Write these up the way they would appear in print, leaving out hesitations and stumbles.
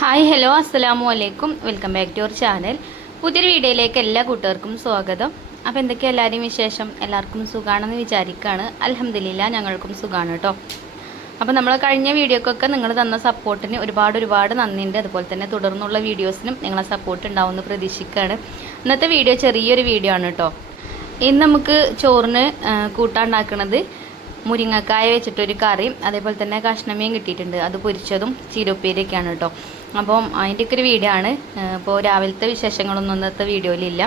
Hi hello അസ്സലാമു അലൈക്കും welcome back to our channel. പുതിയൊരു വീഡിയോയിലേക്ക് എല്ലാ കൂട്ടുകാർക്കും സ്വാഗതം. അപ്പോൾ എന്തൊക്കെയാണ് എല്ലാവരെയും വിശേഷം? എല്ലാവർക്കും സുഖമാണെന്ന് വിചാരിക്കുകയാണ്. അൽഹംദുലില്ലാ ഞങ്ങൾക്കും സുഖമാണ് കേട്ടോ. അപ്പോൾ നമ്മൾ കഴിഞ്ഞ വീഡിയോക്കൊക്കെ നിങ്ങൾ തന്ന സപ്പോർട്ടിന് ഒരുപാട് നന്ദിയുണ്ട്. അതുപോലെ തന്നെ തുടർന്നുള്ള വീഡിയോസിനും നിങ്ങളെ സപ്പോർട്ട് ഉണ്ടാവുമെന്ന് പ്രതീക്ഷിക്കുകയാണ്. ഇന്നത്തെ വീഡിയോ ചെറിയൊരു വീഡിയോ ആണ് കേട്ടോ. ഇന്ന് നമുക്ക് ചോറിന് കൂട്ടാണ്ടാക്കുന്നത് മുരിങ്ങക്കായ വെച്ചിട്ടൊരു കറിയും അതേപോലെ തന്നെ കഷ്ണമീൻ കിട്ടിയിട്ടുണ്ട്. അത് പൊരിച്ചതും ചീരപ്പേരിയൊക്കെയാണ് കേട്ടോ. അപ്പം അതിൻ്റെയൊക്കെ ഒരു വീഡിയോ ആണ്. ഇപ്പോൾ രാവിലത്തെ വിശേഷങ്ങളൊന്നും ഇന്നത്തെ വീഡിയോയിലില്ല.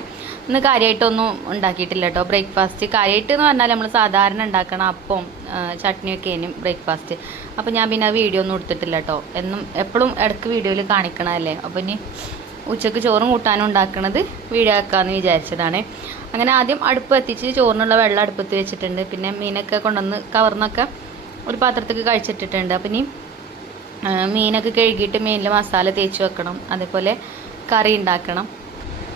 ഇന്ന് കാര്യമായിട്ടൊന്നും ഉണ്ടാക്കിയിട്ടില്ല കേട്ടോ. ബ്രേക്ക്ഫാസ്റ്റ് കാര്യമായിട്ട് എന്ന് പറഞ്ഞാൽ നമ്മൾ സാധാരണ ഉണ്ടാക്കണം അപ്പം ചട്നിയൊക്കെ ആയിരുന്നു ബ്രേക്ക്ഫാസ്റ്റ്. അപ്പോൾ ഞാൻ പിന്നെ ആ വീഡിയോ ഒന്നും എടുത്തിട്ടില്ല കേട്ടോ. എപ്പോഴും ഇടയ്ക്ക് വീഡിയോയിൽ കാണിക്കണമല്ലേ. അപ്പോൾ ഇനി ഉച്ചക്ക് ചോറും കൂട്ടാനും ഉണ്ടാക്കുന്നത് വീഡിയോ ആക്കാമെന്ന് വിചാരിച്ചതാണ്. അങ്ങനെ ആദ്യം അടുപ്പ് എത്തിച്ച് ചോറിനുള്ള വെള്ളം അടുപ്പത്ത് വെച്ചിട്ടുണ്ട്. പിന്നെ മീനൊക്കെ കൊണ്ടുവന്ന് കവർന്നൊക്കെ ഒരു പാത്രത്തേക്ക് കഴിച്ചിട്ടിട്ടുണ്ട്. അപ്പം ഇനി മീനൊക്കെ കഴുകിയിട്ട് മീനിൽ മസാല തേച്ച് വെക്കണം. അതേപോലെ കറി ഉണ്ടാക്കണം.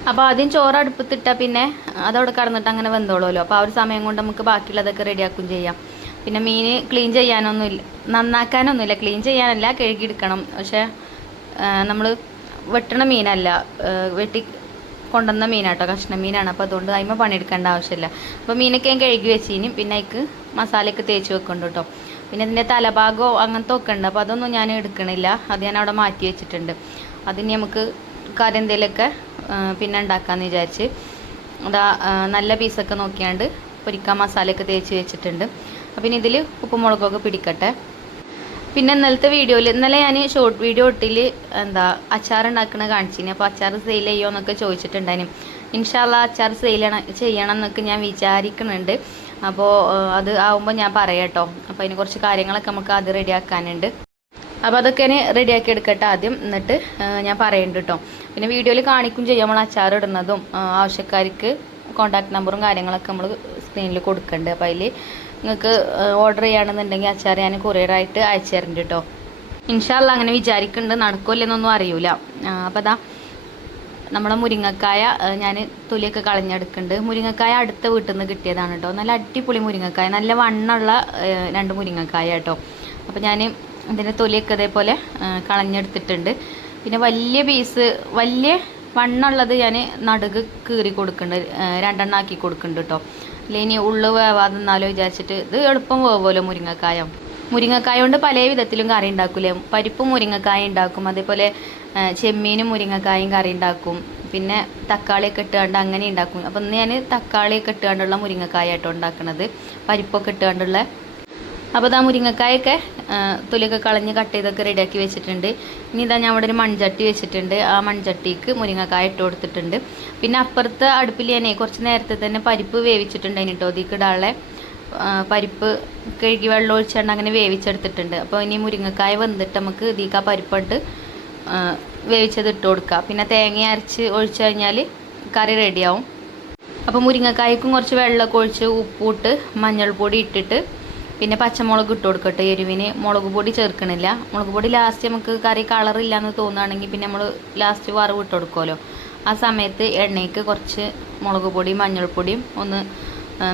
അപ്പോൾ ആദ്യം ചോറ് അടുപ്പത്തിട്ടാൽ പിന്നെ അതവിടെ കടന്നിട്ട് അങ്ങനെ വെന്തോളുമല്ലോ. അപ്പോൾ ആ ഒരു സമയം കൊണ്ട് നമുക്ക് ബാക്കിയുള്ളതൊക്കെ റെഡിയാക്കും ചെയ്യാം. പിന്നെ മീൻ ക്ലീൻ ചെയ്യാനൊന്നുമില്ല, നന്നാക്കാനൊന്നുമില്ല, ക്ലീൻ ചെയ്യാനല്ല, കഴുകിയെടുക്കണം. പക്ഷേ നമ്മൾ വെട്ടണ മീനല്ല, വെട്ടി കൊണ്ടുവന്ന മീനാട്ടോ, കഷ്ണം മീനാണ്. അപ്പോൾ അതുകൊണ്ട് അതിമ പണിയെടുക്കേണ്ട ആവശ്യമില്ല. അപ്പോൾ മീനൊക്കെ ഞാൻ കഴുകി വെച്ചിനും പിന്നെ അതിക്ക് മസാലയൊക്കെ തേച്ച് വെക്കുന്നുണ്ട് കേട്ടോ. പിന്നെ ഇതിൻ്റെ തലഭാഗമോ അങ്ങനത്തെ ഒക്കെ ഉണ്ട്. അപ്പോൾ അതൊന്നും ഞാൻ എടുക്കണില്ല, അത് ഞാൻ അവിടെ മാറ്റി വെച്ചിട്ടുണ്ട്. അതിന് നമുക്ക് കറി എന്തെങ്കിലുമൊക്കെ പിന്നെ ഉണ്ടാക്കാമെന്ന് വിചാരിച്ച് അതാ നല്ല പീസൊക്കെ നോക്കിയാണ്ട് പൊരിക്കാൻ മസാലയൊക്കെ തേച്ച് വെച്ചിട്ടുണ്ട്. അപ്പം ഇനി ഇതിൽ ഉപ്പും മുളകൊക്കെ പിടിക്കട്ടെ. പിന്നെ ഇന്നലെ ഞാൻ ഷോർട്ട് വീഡിയോ ഇട്ടിൽ അച്ചാർ ഉണ്ടാക്കുന്നത് കാണിച്ചിന്. അപ്പോൾ അച്ചാർ സെയിൽ ചെയ്യുമോ എന്നൊക്കെ ചോദിച്ചിട്ടുണ്ടായിരുന്നു. ഇൻഷാല്ലാ അച്ചാർ ചെയ്യണം എന്നൊക്കെ ഞാൻ വിചാരിക്കുന്നുണ്ട്. അപ്പോൾ അത് ആവുമ്പോൾ ഞാൻ പറയാം കേട്ടോ. അപ്പോൾ അതിന് കുറച്ച് കാര്യങ്ങളൊക്കെ നമുക്ക് അത് റെഡിയാക്കാനുണ്ട്. അപ്പോൾ അതൊക്കെ റെഡിയാക്കി എടുക്കട്ടെ ആദ്യം, എന്നിട്ട് ഞാൻ പറയുന്നുണ്ട് കേട്ടോ. പിന്നെ വീഡിയോയിൽ കാണിക്കും ചെയ്യാം നമ്മൾ അച്ചാർ ഇടുന്നതും. ആവശ്യക്കാർക്ക് കോൺടാക്ട് നമ്പറും കാര്യങ്ങളൊക്കെ നമ്മൾ സ്ക്രീനിൽ കൊടുക്കുന്നുണ്ട്. അപ്പോൾ അതിൽ നിങ്ങൾക്ക് ഓർഡർ ചെയ്യുകയാണെന്നുണ്ടെങ്കിൽ അച്ചാർ ഞാൻ കൊറിയറായിട്ട് അയച്ചു തരുന്നുണ്ട് കേട്ടോ. ഇൻഷാല്ലാ അങ്ങനെ വിചാരിക്കുന്നുണ്ട്. നടക്കില്ലെന്നൊന്നും അറിയില്ല. അപ്പോൾ അതാ നമ്മളെ മുരിങ്ങക്കായ ഞാൻ തൊലിയൊക്കെ കളഞ്ഞെടുക്കുന്നുണ്ട്. മുരിങ്ങക്കായ അടുത്ത വീട്ടിൽ നിന്ന് കിട്ടിയതാണ് കേട്ടോ. നല്ല അടിപൊളി മുരിങ്ങക്കായ, നല്ല വണ്ണമുള്ള 2 മുരിങ്ങക്കായ കേട്ടോ. അപ്പോൾ ഞാൻ ഇതിൻ്റെ തൊലിയൊക്കെ ഇതേപോലെ കളഞ്ഞെടുത്തിട്ടുണ്ട്. പിന്നെ വലിയ പീസ്, വലിയ വണ്ണുള്ളത് ഞാൻ നടുക്ക് കീറി കൊടുക്കുന്നുണ്ട്, 2 എണ്ണം ആക്കി കൊടുക്കുന്നുണ്ട് കേട്ടോ. അല്ലെ ഇനി ഉള്ളു വേവാതെന്നാലോ വിചാരിച്ചിട്ട്. ഇത് എളുപ്പം വേവുമല്ലോ മുരിങ്ങക്കായ കൊണ്ട് പല വിധത്തിലും കറി ഉണ്ടാക്കൂലേ. പരിപ്പും മുരിങ്ങക്കായ ഉണ്ടാക്കും, അതേപോലെ ചെമ്മീനും മുരിങ്ങക്കായും കറി ഉണ്ടാക്കും. പിന്നെ തക്കാളിയൊക്കെ ഇട്ടുകൊണ്ട് അങ്ങനെ ഉണ്ടാക്കും. അപ്പം ഇന്ന് ഞാൻ തക്കാളിയൊക്കെ ഇട്ടുകൊണ്ടുള്ള മുരിങ്ങക്കായ ആയിട്ടോ ഉണ്ടാക്കുന്നത്, പരിപ്പൊക്കെ ഇട്ടുകൊണ്ടുള്ള. അപ്പോൾ ഇതാ മുരിങ്ങക്കായൊക്കെ തൊലിയൊക്കെ കളഞ്ഞ് കട്ട് ചെയ്തൊക്കെ റെഡിയാക്കി വെച്ചിട്ടുണ്ട്. ഇനി ഇതാ ഞാൻ അവിടെ ഒരു മൺചട്ടി വെച്ചിട്ടുണ്ട്. ആ മൺചട്ടിക്ക് മുരിങ്ങക്കായ ഇട്ട് കൊടുത്തിട്ടുണ്ട്. പിന്നെ അപ്പുറത്തെ അടുപ്പിൽ ഞാൻ കുറച്ച് നേരത്തെ തന്നെ പരിപ്പ് വേവിച്ചിട്ടുണ്ടായിന് കേട്ടോ. ഇതിക്ക് ഇടാനുള്ള പരിപ്പ് കഴുകി വെള്ളം ഒഴിച്ചുകൊണ്ട് അങ്ങനെ വേവിച്ചെടുത്തിട്ടുണ്ട്. അപ്പോൾ ഇനി മുരിങ്ങക്കായ വെന്തിട്ട് നമുക്ക് ഇതിക്ക് ആ പരിപ്പിട്ട് വേവിച്ചത് ഇട്ട് കൊടുക്കുക. പിന്നെ തേങ്ങ അരച്ച് ഒഴിച്ചു കഴിഞ്ഞാൽ കറി റെഡിയാവും. അപ്പോൾ മുരിങ്ങക്കായക്കും കുറച്ച് വെള്ളമൊക്കെ ഒഴിച്ച് ഉപ്പിട്ട് മഞ്ഞൾപ്പൊടി ഇട്ടിട്ട് പിന്നെ പച്ചമുളക് ഇട്ട് കൊടുക്കട്ടെ എരിവിന്. മുളക് പൊടി ചേർക്കണില്ല. മുളക് പൊടി ലാസ്റ്റ് നമുക്ക് കറി കളറില്ല എന്ന് തോന്നുകയാണെങ്കിൽ പിന്നെ നമ്മൾ ലാസ്റ്റ് വറവ് ഇട്ട് കൊടുക്കുമല്ലോ. ആ സമയത്ത് എണ്ണയ്ക്ക് കുറച്ച് മുളക് പൊടിയും മഞ്ഞൾപ്പൊടിയും ഒന്ന്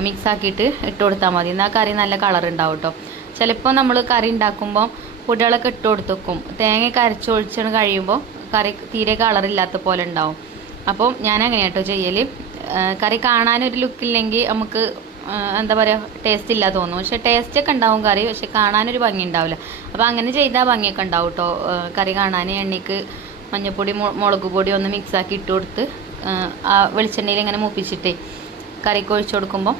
മിക്സ് ആക്കിയിട്ട് ഇട്ട് കൊടുത്താൽ മതി. എന്നാൽ കറി നല്ല കളർ ഉണ്ടാവും കേട്ടോ. ചിലപ്പോൾ നമ്മൾ കറി ഉണ്ടാക്കുമ്പോൾ പൊടികളൊക്കെ ഇട്ട് കൊടുത്തേക്കും. തേങ്ങയൊക്കെ അരച്ചൊഴിച്ചാണ് കഴിയുമ്പോൾ കറി തീരെ കളറില്ലാത്ത പോലെ ഉണ്ടാവും. അപ്പം ഞാൻ അങ്ങനെയാണ് കേട്ടോ ചെയ്യൽ. കറി കാണാനൊരു ലുക്കില്ലെങ്കിൽ നമുക്ക് എന്താ പറയുക, ടേസ്റ്റ് ഇല്ല തോന്നും. പക്ഷേ ടേസ്റ്റൊക്കെ ഉണ്ടാവും കറി, പക്ഷെ കാണാനൊരു ഭംഗി ഉണ്ടാവില്ല. അപ്പോൾ അങ്ങനെ ചെയ്താൽ ഭംഗിയൊക്കെ ഉണ്ടാവും കേട്ടോ. കറി കാണാൻ എണ്ണയ്ക്ക് മഞ്ഞൾപ്പൊടി മുളക് പൊടി ഒന്ന് മിക്സാക്കി ഇട്ട് കൊടുത്ത് ആ വെളിച്ചെണ്ണയിൽ ഇങ്ങനെ മൂപ്പിച്ചിട്ടേ കറിക്ക് ഒഴിച്ചു കൊടുക്കുമ്പോൾ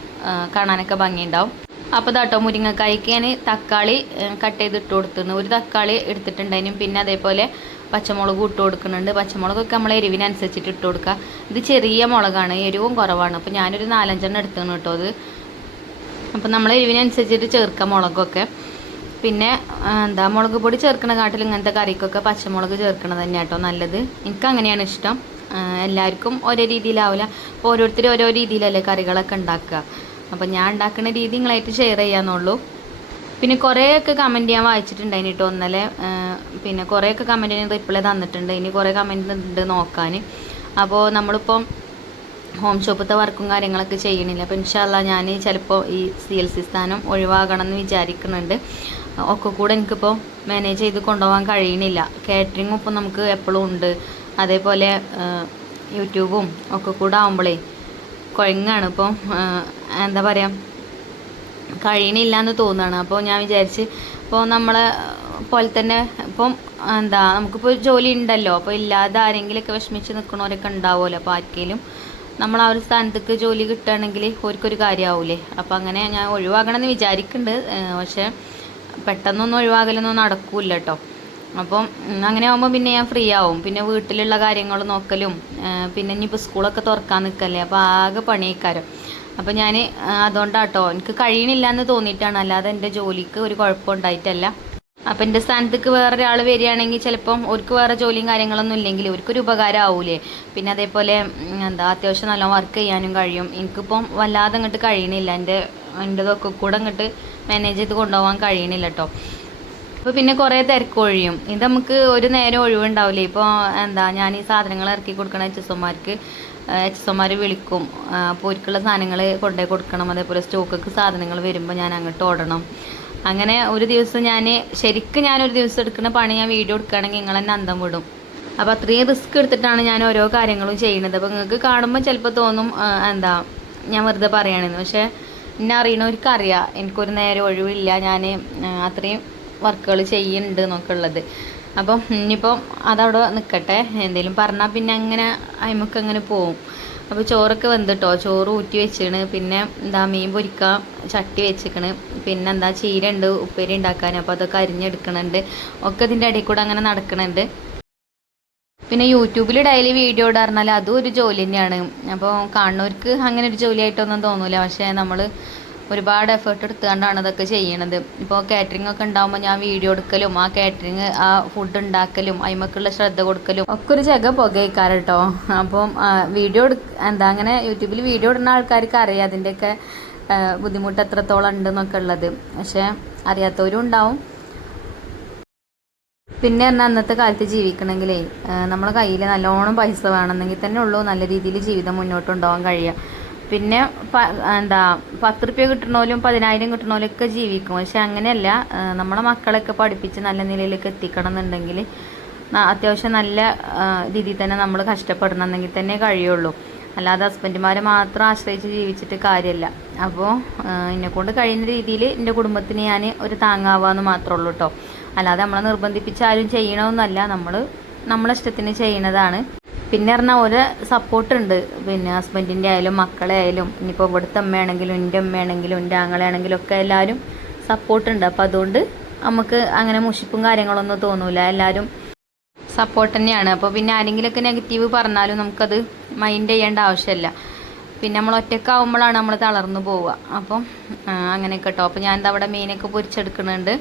കാണാനൊക്കെ ഭംഗിയുണ്ടാവും. അപ്പോൾ ഇതാട്ടോ മുരിങ്ങക്കായ്ക്ക് ഞാൻ തക്കാളി കട്ട് ചെയ്ത് ഇട്ട് കൊടുത്തിരുന്നു. ഒരു തക്കാളി എടുത്തിട്ടുണ്ടായിരുന്നു. പിന്നെ അതേപോലെ പച്ചമുളക് ഇട്ട് കൊടുക്കുന്നുണ്ട്. പച്ചമുളകൊക്കെ നമ്മൾ എരിവിനനുസരിച്ചിട്ട് ഇട്ട് കൊടുക്കുക. ഇത് ചെറിയ മുളകാണ്, എരിവും കുറവാണ്. അപ്പോൾ ഞാനൊരു 4-5 എണ്ണം എടുത്തിരുന്നു കേട്ടോ അത്. അപ്പോൾ നമ്മൾ എരിവിനനുസരിച്ചിട്ട് ചേർക്കാം മുളകൊക്കെ. പിന്നെ മുളക് പൊടി ചേർക്കണ കാട്ടിൽ ഇങ്ങനത്തെ കറിക്കൊക്കെ പച്ചമുളക് ചേർക്കണത് തന്നെയാണ് കേട്ടോ നല്ലത്. എനിക്ക് അങ്ങനെയാണ് ഇഷ്ടം. എല്ലാവർക്കും ഓരോ രീതിയിലാവില്ല. അപ്പോൾ ഓരോരുത്തരും ഓരോ രീതിയിലല്ലേ കറികളൊക്കെ ഉണ്ടാക്കുക. അപ്പോൾ ഞാൻ ഉണ്ടാക്കുന്ന രീതി നിങ്ങളായിട്ട് ഷെയർ ചെയ്യാന്നുള്ളൂ. പിന്നെ കുറേയൊക്കെ കമൻറ്റ് ഞാൻ വായിച്ചിട്ടുണ്ടായിന് കേട്ടോ ഇന്നലെ. പിന്നെ കുറേയൊക്കെ കമൻറ്റിന് റിപ്ലൈ തന്നിട്ടുണ്ട്. ഇനി കുറേ കമൻറ്റ് ഉണ്ട് നോക്കാൻ. അപ്പോൾ നമ്മളിപ്പം ഹോം ഷോപ്പത്തെ വർക്കും കാര്യങ്ങളൊക്കെ ചെയ്യണില്ല. അപ്പോൾ ഇൻഷാല്ലാ ഞാൻ ചിലപ്പോൾ ഈ CLC സ്ഥാനം ഒഴിവാകണം എന്ന് വിചാരിക്കുന്നുണ്ട്. ഒക്കെ കൂടെ എനിക്കിപ്പോൾ മാനേജ് ചെയ്ത് കൊണ്ടുപോകാൻ കഴിയണില്ല. കാറ്ററിങ്ങും ഇപ്പോൾ നമുക്ക് എപ്പോഴും ഉണ്ട്, അതേപോലെ യൂട്യൂബും ഒക്കെ കൂടെ ആകുമ്പോഴേ കുഴങ്ങാണ്. ഇപ്പോൾ എന്താ പറയുക, കഴിയണില്ല എന്ന് തോന്നുകയാണ്. അപ്പോൾ ഞാൻ വിചാരിച്ച് ഇപ്പോൾ നമ്മളെ പോലെ തന്നെ ഇപ്പം എന്താ നമുക്കിപ്പോൾ ജോലി ഉണ്ടല്ലോ, അപ്പോൾ ഇല്ലാതെ ആരെങ്കിലുമൊക്കെ വിഷമിച്ച് നിൽക്കണവരൊക്കെ ഉണ്ടാവുമല്ലോ. അപ്പോൾ ആർക്കെങ്കിലും നമ്മൾ ആ ഒരു സ്ഥാനത്തേക്ക് ജോലി കിട്ടുകയാണെങ്കിൽ ഓർക്കൊരു കാര്യമാവൂലേ. അപ്പോൾ അങ്ങനെ ഞാൻ ഒഴിവാകണമെന്ന് വിചാരിക്കുന്നുണ്ട്. പക്ഷേ പെട്ടെന്നൊന്നും ഒഴിവാകലൊന്നും നടക്കൂല കേട്ടോ. അപ്പം അങ്ങനെ ആകുമ്പോൾ പിന്നെ ഞാൻ ഫ്രീ ആവും. പിന്നെ വീട്ടിലുള്ള കാര്യങ്ങൾ നോക്കലും, പിന്നെ ഇനിയിപ്പോൾ സ്കൂളൊക്കെ തുറക്കാൻ നിൽക്കല്ലേ, അപ്പോൾ ആകെ പണിയേക്കാരം. അപ്പോൾ ഞാൻ അതുകൊണ്ടാട്ടോ എനിക്ക് കഴിയണില്ല എന്ന് തോന്നിയിട്ടാണ്, അല്ലാതെ എൻ്റെ ജോലിക്ക് ഒരു കുഴപ്പമുണ്ടായിട്ടല്ല. അപ്പം എൻ്റെ സ്ഥാനത്തേക്ക് വേറൊരാൾ വരികയാണെങ്കിൽ ചിലപ്പം അവർക്ക് വേറെ ജോലിയും കാര്യങ്ങളൊന്നും ഇല്ലെങ്കിൽ അവർക്കൊരു ഉപകാരം ആവൂലേ. പിന്നെ അതേപോലെ എന്താ അത്യാവശ്യം നല്ല വർക്ക് ചെയ്യാനും കഴിയും. എനിക്കിപ്പം വല്ലാതെ അങ്ങോട്ട് കഴിയണില്ല, എൻ്റെതൊക്കെ കൂടെ അങ്ങോട്ട് മാനേജ് ചെയ്ത് കൊണ്ടുപോകാൻ കഴിയണില്ല കേട്ടോ. അപ്പോൾ പിന്നെ കുറേ തിരക്ക് ഒഴിയും. ഇത് നമുക്ക് ഒരു നേരം ഒഴിവുണ്ടാവില്ലേ. ഇപ്പോൾ എന്താ ഞാൻ ഈ സാധനങ്ങൾ ഇറക്കി കൊടുക്കണം HSOമാർ വിളിക്കും. അപ്പോൾ ഒരിക്കലുള്ള സാധനങ്ങൾ കൊണ്ടുപോയി കൊടുക്കണം. അതേപോലെ സ്റ്റോക്കൊക്കെ സാധനങ്ങൾ വരുമ്പോൾ ഞാൻ അങ്ങോട്ട് ഓടണം. അങ്ങനെ ഒരു ദിവസം ഞാനൊരു ദിവസം എടുക്കുന്ന പണി ഞാൻ വീഡിയോ എടുക്കുകയാണെങ്കിൽ നിങ്ങൾ തന്നെ അന്തം വിടും. അപ്പോൾ അത്രയും റിസ്ക് എടുത്തിട്ടാണ് ഞാൻ ഓരോ കാര്യങ്ങളും ചെയ്യുന്നത്. അപ്പോൾ നിങ്ങൾക്ക് കാണുമ്പോൾ ചിലപ്പോൾ തോന്നും എന്താ ഞാൻ വെറുതെ പറയുകയാണെന്ന്. പക്ഷേ എന്നെ അറിയണവർക്ക് അറിയാം എനിക്കൊരു നേരം ഒഴിവില്ല, ഞാൻ അത്രയും വർക്കുകൾ ചെയ്യുന്നുണ്ട് എന്നൊക്കെ ഉള്ളത്. അപ്പം ഇനിയിപ്പം അതവിടെ നിൽക്കട്ടെ. എന്തെങ്കിലും പറഞ്ഞാൽ പിന്നെ അങ്ങനെ അയിമക്ക് അങ്ങനെ പോവും. അപ്പോൾ ചോറൊക്കെ വെന്തിട്ടോ, ചോറ് ഊറ്റി വെച്ചിക്കണ്. പിന്നെ എന്താ മീൻ പൊരിക്കാൻ ചട്ടി വെച്ചിക്കണ്. പിന്നെ എന്താ ചീര ഉണ്ട് ഉപ്പേരി ഉണ്ടാക്കാൻ, അപ്പോൾ അതൊക്കെ അരിഞ്ഞെടുക്കണുണ്ട്. ഒക്കെ ഇതിൻ്റെ ഇടയിൽ കൂടെ അങ്ങനെ നടക്കണുണ്ട്. പിന്നെ യൂട്യൂബിൽ ഡെയിലി വീഡിയോ ഇടാറുണ്ടാൽ അതും ഒരു ജോലി തന്നെയാണ്. അപ്പോൾ കാണുന്നവർക്ക് അങ്ങനെ ഒരു ജോലിയായിട്ടൊന്നും തോന്നില്ല. പക്ഷേ നമ്മൾ ഒരുപാട് എഫേർട്ട് എടുത്തുകൊണ്ടാണ് ഇതൊക്കെ ചെയ്യണത്. ഇപ്പോൾ കാറ്ററിംഗ് ഒക്കെ ഉണ്ടാകുമ്പോൾ ഞാൻ വീഡിയോ എടുക്കലും ആ കാറ്ററിങ് ആ ഫുഡ് ഉണ്ടാക്കലും അതിമക്കുള്ള ശ്രദ്ധ കൊടുക്കലും ഒക്കെ ഒരു ജഗ പുകയിക്കാറ് കേട്ടോ. അപ്പം അങ്ങനെ യൂട്യൂബിൽ വീഡിയോ ഇടുന്ന ആൾക്കാർക്ക് അറിയാം അതിൻ്റെയൊക്കെ ബുദ്ധിമുട്ട് എത്രത്തോളം ഉണ്ടെന്നൊക്കെ ഉള്ളത്. പക്ഷേ അറിയാത്തവരും ഉണ്ടാവും. പിന്നെ പറഞ്ഞാൽ അന്നത്തെ കാലത്ത് ജീവിക്കണമെങ്കിലേ നമ്മളെ കയ്യിൽ നല്ലോണം പൈസ വേണമെന്നെങ്കിൽ തന്നെ ഉള്ളൂ നല്ല രീതിയിൽ ജീവിതം മുന്നോട്ട് കൊണ്ടുപോകാൻ കഴിയുക. പിന്നെ 10 റുപ്യ കിട്ടണോലും 10,000 കിട്ടണോലും ഒക്കെ ജീവിക്കും. പക്ഷെ അങ്ങനെയല്ല, നമ്മളെ മക്കളൊക്കെ പഠിപ്പിച്ച് നല്ല നിലയിലേക്ക് എത്തിക്കണം എന്നുണ്ടെങ്കിൽ അത്യാവശ്യം നല്ല രീതിയിൽ തന്നെ നമ്മൾ കഷ്ടപ്പെടണമെന്നെങ്കിൽ തന്നെ കഴിയുള്ളൂ. അല്ലാതെ ഹസ്ബൻഡുമാരെ മാത്രം ആശ്രയിച്ച് ജീവിച്ചിട്ട് കാര്യമില്ല. അപ്പോൾ എന്നെക്കൊണ്ട് കഴിയുന്ന രീതിയിൽ എൻ്റെ കുടുംബത്തിന് ഞാൻ ഒരു താങ്ങാവാന്ന് മാത്രമേ ഉള്ളൂ കേട്ടോ. അല്ലാതെ നമ്മളെ നിർബന്ധിപ്പിച്ച് ആരും ചെയ്യണമെന്നല്ല, നമ്മളെ ഇഷ്ടത്തിന് ചെയ്യണതാണ്. പിന്നെ പറഞ്ഞാൽ ഒരു സപ്പോർട്ടുണ്ട്. പിന്നെ ഹസ്ബൻഡിൻ്റെ ആയാലും മക്കളെ ആയാലും ഇനിയിപ്പോൾ ഇവിടുത്തെ അമ്മയാണെങ്കിലും എൻ്റെ അമ്മയാണെങ്കിലും എൻ്റെ ആങ്ങളെയാണെങ്കിലും ഒക്കെ എല്ലാവരും സപ്പോർട്ടുണ്ട്. അപ്പോൾ അതുകൊണ്ട് നമുക്ക് അങ്ങനെ മുഷിപ്പും കാര്യങ്ങളൊന്നും തോന്നൂല, എല്ലാവരും സപ്പോർട്ട് തന്നെയാണ്. അപ്പോൾ പിന്നെ ആരെങ്കിലുമൊക്കെ നെഗറ്റീവ് പറഞ്ഞാലും നമുക്കത് മൈൻഡ് ചെയ്യേണ്ട ആവശ്യമില്ല. പിന്നെ നമ്മൾ ഒറ്റയ്ക്കാവുമ്പോഴാണ് നമ്മൾ തളർന്നു പോവുക. അപ്പം അങ്ങനെയൊക്കെ കേട്ടോ. അപ്പോൾ ഞാൻ അവിടെ മീനൊക്കെ പൊരിച്ചെടുക്കുന്നുണ്ട്.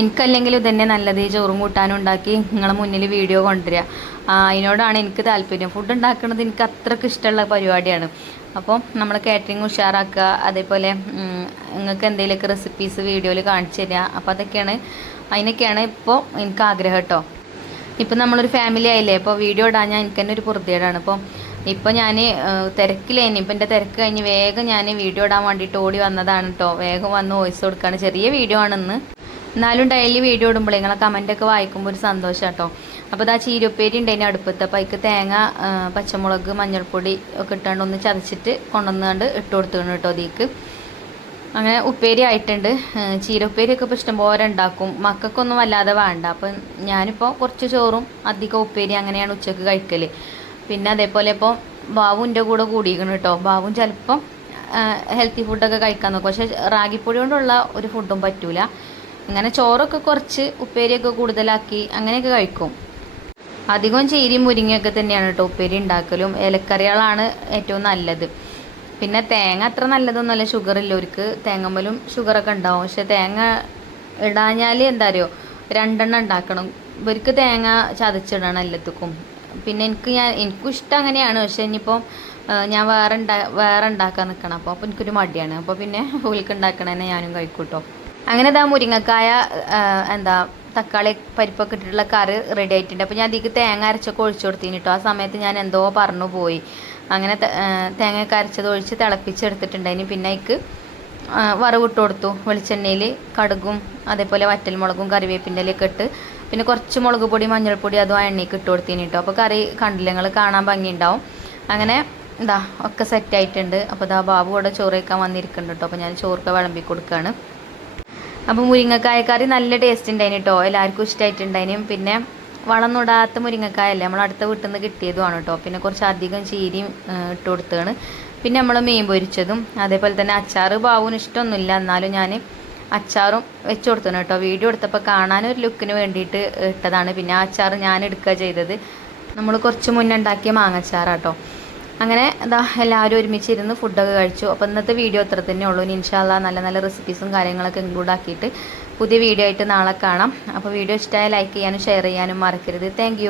എനിക്കല്ലെങ്കിലും ഇതന്നെ നല്ലത്, ചോറും കൂട്ടാനും ഉണ്ടാക്കി നിങ്ങളെ മുന്നിൽ വീഡിയോ കൊണ്ടുവരിക. അതിനോടാണ് എനിക്ക് താല്പര്യം. ഫുഡ് ഉണ്ടാക്കുന്നത് എനിക്ക് അത്രയ്ക്ക് ഇഷ്ടമുള്ള പരിപാടിയാണ്. അപ്പം നമ്മൾ കാറ്ററിങ് ഉഷാറാക്കുക, അതേപോലെ നിങ്ങൾക്ക് എന്തെങ്കിലുമൊക്കെ റെസിപ്പീസ് വീഡിയോയിൽ കാണിച്ചു തരിക. അപ്പോൾ അതിനൊക്കെയാണ് ഇപ്പോൾ എനിക്ക് ആഗ്രഹം കേട്ടോ. ഇപ്പം നമ്മളൊരു ഫാമിലി ആയില്ലേ, ഇപ്പോൾ വീഡിയോ ഇടാൻ എനിക്ക് തന്നെ ഒരു പൊറുതിയേടാണ്. ഇപ്പോൾ ഞാൻ തിരക്കിലേനി. ഇപ്പം എൻ്റെ തിരക്ക് കഴിഞ്ഞ് വേഗം ഞാൻ വീഡിയോ ഇടാൻ വേണ്ടിയിട്ട് ഓടി വന്നതാണ് കേട്ടോ. വേഗം വന്ന് വോയിസ് കൊടുക്കുകയാണ്. ചെറിയ വീഡിയോ ആണെന്ന്, എന്നാലും ഡെയിലി വീഡിയോ ഇടുമ്പോഴേ നിങ്ങളെ കമൻറ്റൊക്കെ വായിക്കുമ്പോൾ ഒരു സന്തോഷം കേട്ടോ. അപ്പോൾ ഇതാ ചീരപ്പേരി ഉണ്ടായിന് അടുപ്പത്ത്. അപ്പോൾ അതിക്ക് തേങ്ങ, പച്ചമുളക്, മഞ്ഞൾപ്പൊടി ഒക്കെ ഇട്ടാണ്ട് ഒന്ന് ചതച്ചിട്ട് കൊണ്ടുവന്നുകൊണ്ട് ഇട്ട് കൊടുത്തിട്ടുണ്ട് കേട്ടോ അതിക്ക്. അങ്ങനെ ഉപ്പേരി ആയിട്ടുണ്ട്. ചീരപ്പേരിയൊക്കെ ഇപ്പോൾ ഇഷ്ടംപോലെ ഉണ്ടാക്കും. മക്കൾക്കൊന്നും വല്ലാതെ വേണ്ട. അപ്പം ഞാനിപ്പോൾ കുറച്ച് ചോറും അധികം ഉപ്പേരി അങ്ങനെയാണ് ഉച്ചക്ക് കഴിക്കൽ. പിന്നെ അതേപോലെ ഇപ്പോൾ ബാവുൻ്റെ കൂടെ കൂടിയിരിക്കണം കേട്ടോ. ബാവും ചിലപ്പം ഹെൽത്തി ഫുഡൊക്കെ കഴിക്കാൻ നോക്കും. പക്ഷേ റാഗിപ്പൊടി കൊണ്ടുള്ള ഒരു ഫുഡും പറ്റൂല. ഇങ്ങനെ ചോറൊക്കെ കുറച്ച് ഉപ്പേരിയൊക്കെ കൂടുതലാക്കി അങ്ങനെയൊക്കെ കഴിക്കും. അധികം ചീരയും മുരിങ്ങയൊക്കെ തന്നെയാണ് കേട്ടോ ഉപ്പേരി ഉണ്ടാക്കലും. ഇലക്കറികളാണ് ഏറ്റവും നല്ലത്. പിന്നെ തേങ്ങ അത്ര നല്ലതൊന്നുമല്ല, ഷുഗർ ഉള്ളവർക്ക് തേങ്ങമ്മലും ഷുഗറൊക്കെ ഉണ്ടാവും. പക്ഷെ തേങ്ങ ഇടാഞ്ഞാൽ എന്താ അറിയോ, 2 എണ്ണം ഉണ്ടാക്കണം. ഇവർക്ക് തേങ്ങ ചതച്ചിടണം എല്ലാത്തുക്കും. പിന്നെ എനിക്കും ഇഷ്ടം അങ്ങനെയാണ്. പക്ഷെ ഇനിയിപ്പോൾ ഞാൻ വേറെ ഉണ്ടാക്കാൻ നിൽക്കണം. അപ്പോൾ എനിക്കൊരു മടിയാണ്. അപ്പോൾ പിന്നെ ഓൽക്ക് ഉണ്ടാക്കണതന്നെ ഞാനും കഴിക്കൂട്ടോ. അങ്ങനെ ഇതാ മുരിങ്ങക്കായ തക്കാളി പരിപ്പൊക്കെ ഇട്ടിട്ടുള്ള കറി റെഡി ആയിട്ടുണ്ട്. അപ്പോൾ ഞാൻ അതിലേക്ക് തേങ്ങ അരച്ചൊക്കെ ഒഴിച്ചു കൊടുത്തിന് കേട്ടോ. ആ സമയത്ത് ഞാൻ എന്തോ പറഞ്ഞു പോയി. അങ്ങനെ തേങ്ങയൊക്കെ അരച്ചത് ഒഴിച്ച് തിളപ്പിച്ചെടുത്തിട്ടുണ്ടായിന്. പിന്നെ അതിക്ക് വറവിട്ട് കൊടുത്തു. വെളിച്ചെണ്ണയിൽ കടുകും അതേപോലെ വറ്റൽമുളകും കറിവേപ്പിൻ്റെ ഇലയൊക്കെ ഇട്ട് പിന്നെ കുറച്ച് മുളക് പൊടി മഞ്ഞൾപ്പൊടി അതും ആ എണ്ണയ്ക്ക് ഇട്ട് കൊടുത്തിന് കേട്ടോ. അപ്പോൾ കറി കണ്ടില്ല നിങ്ങൾ, കാണാൻ ഭംഗിയുണ്ടാവും. അങ്ങനെ ഇതാ ഒക്കെ സെറ്റായിട്ടുണ്ട്. അപ്പോൾ ഇതാ ബാബു ഇവിടെ ചോറ് കഴിക്കാൻ വന്നിരിക്കുന്നുണ്ട് കേട്ടോ. അപ്പോൾ ഞാൻ ചോറൊക്കെ വിളമ്പി കൊടുക്കുകയാണ്. അപ്പോൾ മുരിങ്ങക്കായ കറി നല്ല ടേസ്റ്റ് ഉണ്ടായിന് കേട്ടോ, എല്ലാവർക്കും ഇഷ്ടമായിട്ടുണ്ടായിനും. പിന്നെ വളമൊന്നുടാത്ത മുരിങ്ങക്കായല്ലേ, നമ്മൾ അടുത്ത വീട്ടിൽ നിന്ന് കിട്ടിയതുമാണ് കേട്ടോ. പിന്നെ കുറച്ച് അധികം ചീരിയും ഇട്ട് കൊടുത്തതാണ്. പിന്നെ നമ്മൾ മീൻ പൊരിച്ചതും അതേപോലെ തന്നെ അച്ചാറ് ബാബുവിന് ഇഷ്ടമൊന്നുമില്ല, എന്നാലും ഞാൻ അച്ചാറും വെച്ച് കൊടുത്തതാണ് കേട്ടോ. വീഡിയോ എടുത്തപ്പോൾ കാണാനൊരു ലുക്കിന് വേണ്ടിയിട്ട് ഇട്ടതാണ്. പിന്നെ ആ അച്ചാർ ഞാൻ എടുക്കുക ചെയ്തത്, നമ്മൾ കുറച്ച് മുന്നേ ഉണ്ടാക്കിയ മാങ്ങച്ചാറാട്ടോ. അങ്ങനെ എന്താ എല്ലാവരും ഒരുമിച്ചിരുന്ന് ഫുഡൊക്കെ കഴിച്ചു. അപ്പോൾ ഇന്നത്തെ വീഡിയോ അത്ര തന്നെ ഉള്ളൂ. ഇൻഷാ അല്ലാ നല്ല നല്ല റെസിപ്പീസും കാര്യങ്ങളൊക്കെ ഇൻക്ലൂഡ് ആക്കിയിട്ട് പുതിയ വീഡിയോ ആയിട്ട് നാളെ കാണാം. അപ്പോൾ വീഡിയോ ഇഷ്ടമായ ലൈക്ക് ചെയ്യാനും ഷെയർ ചെയ്യാനും മറക്കരുത്. താങ്ക്